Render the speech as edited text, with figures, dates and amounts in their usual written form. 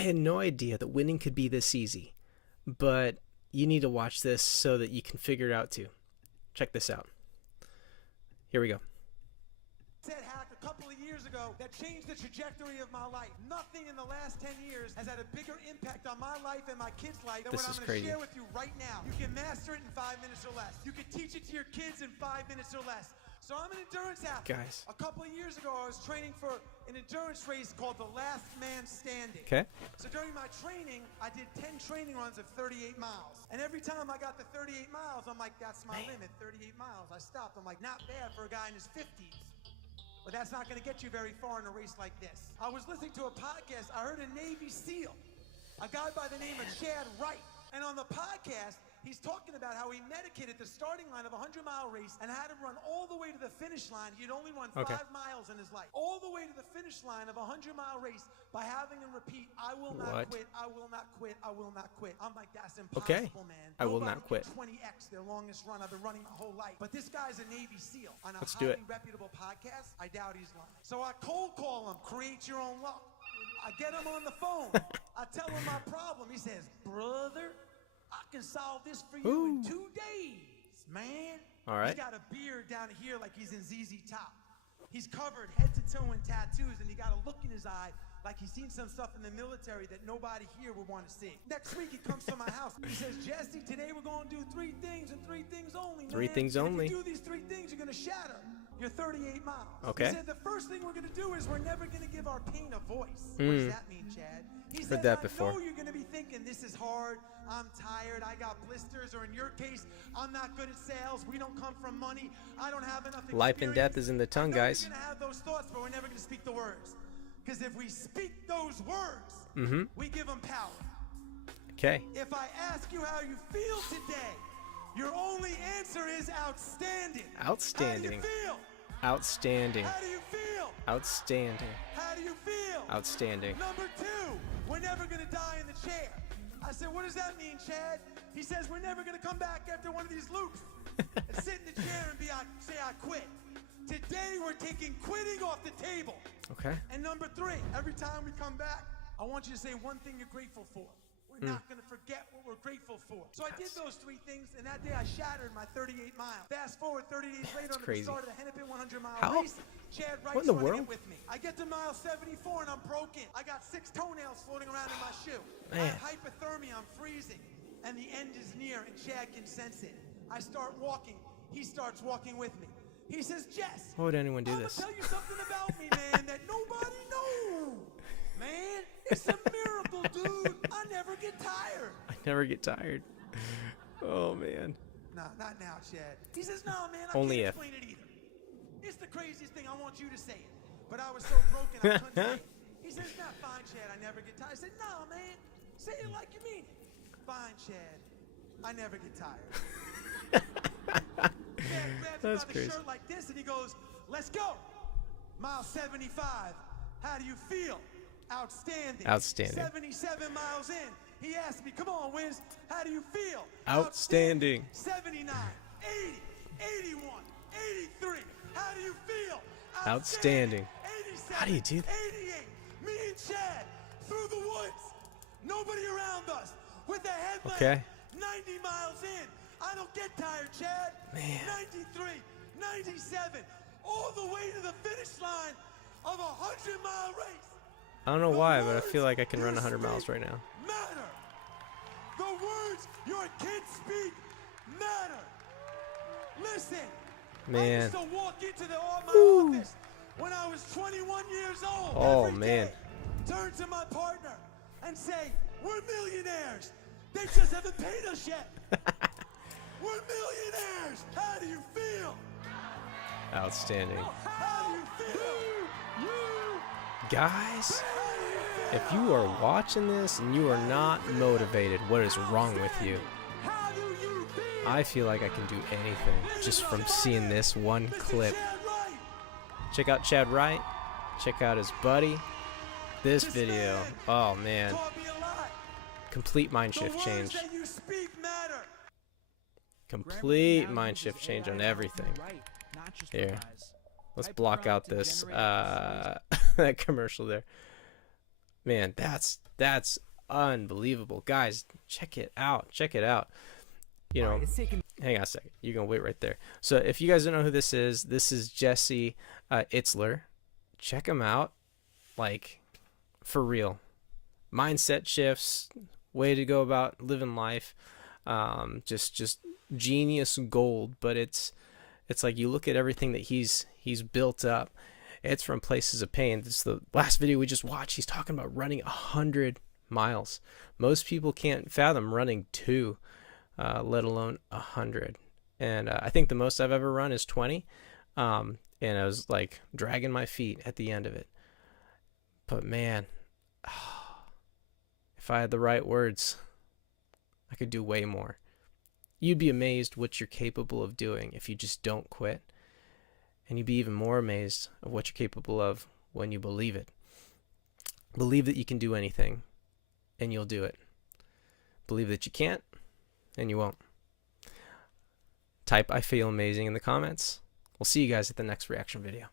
I had no idea that winning could be this easy, but you need to watch this so that you can figure it out too. Check this out. Here we go. Hack a couple of years ago that changed the trajectory of my life. Nothing in the last 10 years has had a bigger impact on my life and my kids' life than what I'm going to share with you right now. You can master it in 5 minutes or less. You can teach it to your kids in 5 minutes or less. So I'm an endurance athlete. Guys. A couple of years ago, I was training for an endurance race called the Last Man Standing. Okay. So during my training, I did 10 training runs of 38 miles. And every time I got to 38 miles, I'm like, that's my limit, 38 miles. I stopped. I'm like, not bad for a guy in his 50s. But that's not going to get you very far in a race like this. I was listening to a podcast. I heard a Navy SEAL, a guy by the name of Chad Wright. And on the podcast, he's talking about how he medicated the starting line of a 100-mile race and had to run all the way to the finish line. He'd only run 5 miles in his life. All the way to the finish line of a 100-mile race by having him repeat, I will not quit, I will not quit, I will not quit. I'm like, that's impossible, man. I will not quit. 20x their longest run. I've been running my whole life. But this guy's a Navy SEAL on a Let's highly reputable podcast. I doubt he's lying. So I cold call him, create your own luck. I get him on the phone. I tell him my problem. He says, brother, I can solve this for you in 2 days, man. All right. He got a beard down here like he's in ZZ Top. He's covered head to toe in tattoos, and he got a look in his eye like he's seen some stuff in the military that nobody here would want to see. Next week, he comes to my house. He says, Jesse, today we're going to do 3 things and 3 things only, man. 3 things only. If you do these 3 things, you're going to shatter your 38 miles. Okay. He said, the first thing we're going to do is we're never going to give our pain a voice. What does that mean, Chad? He said, that before. I know you're going to be thinking, this is hard, I'm tired, I got blisters, or in your case, I'm not good at sales, we don't come from money, I don't have enough experience. Life and death is in the tongue, guys. We're going to have those thoughts, but we're never going to speak the words. Because if we speak those words, we give them power. Okay. If I ask you how you feel today, your only answer is outstanding. Outstanding. How do you feel? Outstanding. How do you feel? Outstanding. How do you feel? Outstanding. Number 2, we're never going to die in the chair. I said, what does that mean, Chad? He says, we're never going to come back after one of these loops and sit in the chair and say I quit. Today, we're taking quitting off the table. Okay. And number 3, every time we come back, I want you to say one thing you're grateful for. We're not going to forget what we're grateful for. So I did those 3 things, and that day I shattered my 38 miles. Fast forward 30 days later, on the start of the Hennepin 100-mile race, Chad Wright's running it with me. I get to mile 74, and I'm broken. I got 6 toenails floating around in my shoe. I have hypothermia, I'm freezing. And the end is near, and Chad can sense it. I start walking. He starts walking with me. He says, Jess, why would anyone do this? I'm gonna tell you something about me, man, that nobody knows. Man, it's a miracle, dude. I never get tired. I never get tired. Oh, man. Nah, not now, Chad. He says, no, man, I Only can't if. explain it either. It's the craziest thing. I want you to say it. But I was so broken, I couldn't say it. He says, nah, fine, Chad, I never get tired. I said, no, man, say it like you mean it. Fine, Chad, I never get tired. Chad grabs me by the shirt like this, and he goes, let's go. Mile 75, how do you feel? Outstanding. Outstanding. 77 miles in, he asked me, come on, Wiz, how do you feel? Outstanding. 79, 80, 81, 83, how do you feel? Outstanding. 87, How do you do that? 88, me and Chad, through the woods, nobody around us, with a headlamp, Okay. 90 miles in. I don't get tired, Chad. Man. 93, 97, all the way to the finish line of a 100-mile race. I don't know why, but I feel like I can run 100 miles right now. Matter. The words your kids speak matter. Listen. I Man. used to walk into my office when I was 21 years old. Oh, every man. day, turn to my partner and say, we're millionaires. They just haven't paid us yet. We're millionaires. How do you feel? Outstanding. How do you feel? Guys, if you are watching this and you are not motivated, what is wrong with you? How do you feel? I feel like I can do anything just from seeing this one clip. Check out Chad Wright. Check out his buddy. This video, oh man, complete mind shift change. Complete mind shift change on everything. Here, let's block out this that commercial there. Man, that's unbelievable. Guys, check it out. Check it out. You know, hang on a second. You're going to wait right there. So if you guys don't know who this is Jesse Itzler. Check him out. Like, for real. Mindset shifts, way to go about living life. Just genius gold. But it's like you look at everything that he's built up. It's from places of pain. This is the last video we just watched. He's talking about running 100 miles. Most people can't fathom running 2, let alone 100. And I think the most I've ever run is 20. And I was like dragging my feet at the end of it. But man, if I had the right words, I could do way more. You'd be amazed what you're capable of doing if you just don't quit. And you'd be even more amazed of what you're capable of when you believe it. Believe that you can do anything, and you'll do it. Believe that you can't, and you won't. Type "I feel amazing" in the comments. We'll see you guys at the next reaction video.